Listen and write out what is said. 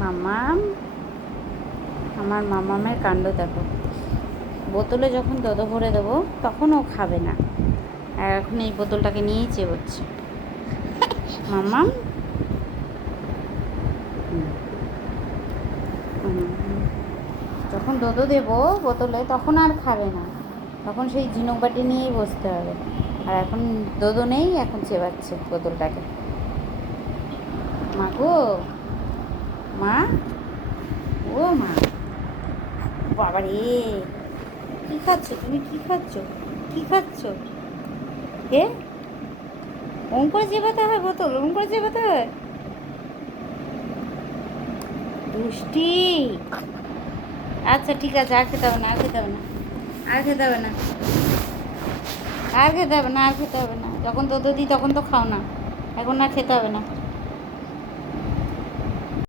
মামাম, আমার মামামের কাণ্ড দেখো। বোতলে যখন দোদো ভরে দেবো তখন ও খাবে না, আর এখন এই বোতলটাকে নিয়েই চেবোচ্ছে। মামাম, যখন দোদো দেবো বোতলে তখন আর খাবে না, তখন সেই ঝিনুক বাটি নিয়েই বসতে হবে। আর এখন দোদো নেই, এখন চেবাচ্ছে বোতলটাকে। মা গো, মা, ও মা, বাবা রে, কী খাচ্ছ তুমি? কী খাচ্ছ? কী খাচ্ছ? কে? ওম করে চেবাতে হয় বোতল? ওম করে চেবাতে হয়? দুষ্টি। আচ্ছা ঠিক আছে, আর খেতে হবে না, আর খেতে হবে না, আর খেতে হবে না, আর খেতে হবে না, আর খেতে হবে না। যখন দুধ দিই তখন তো খাও না, এখন আর খেতে হবে না।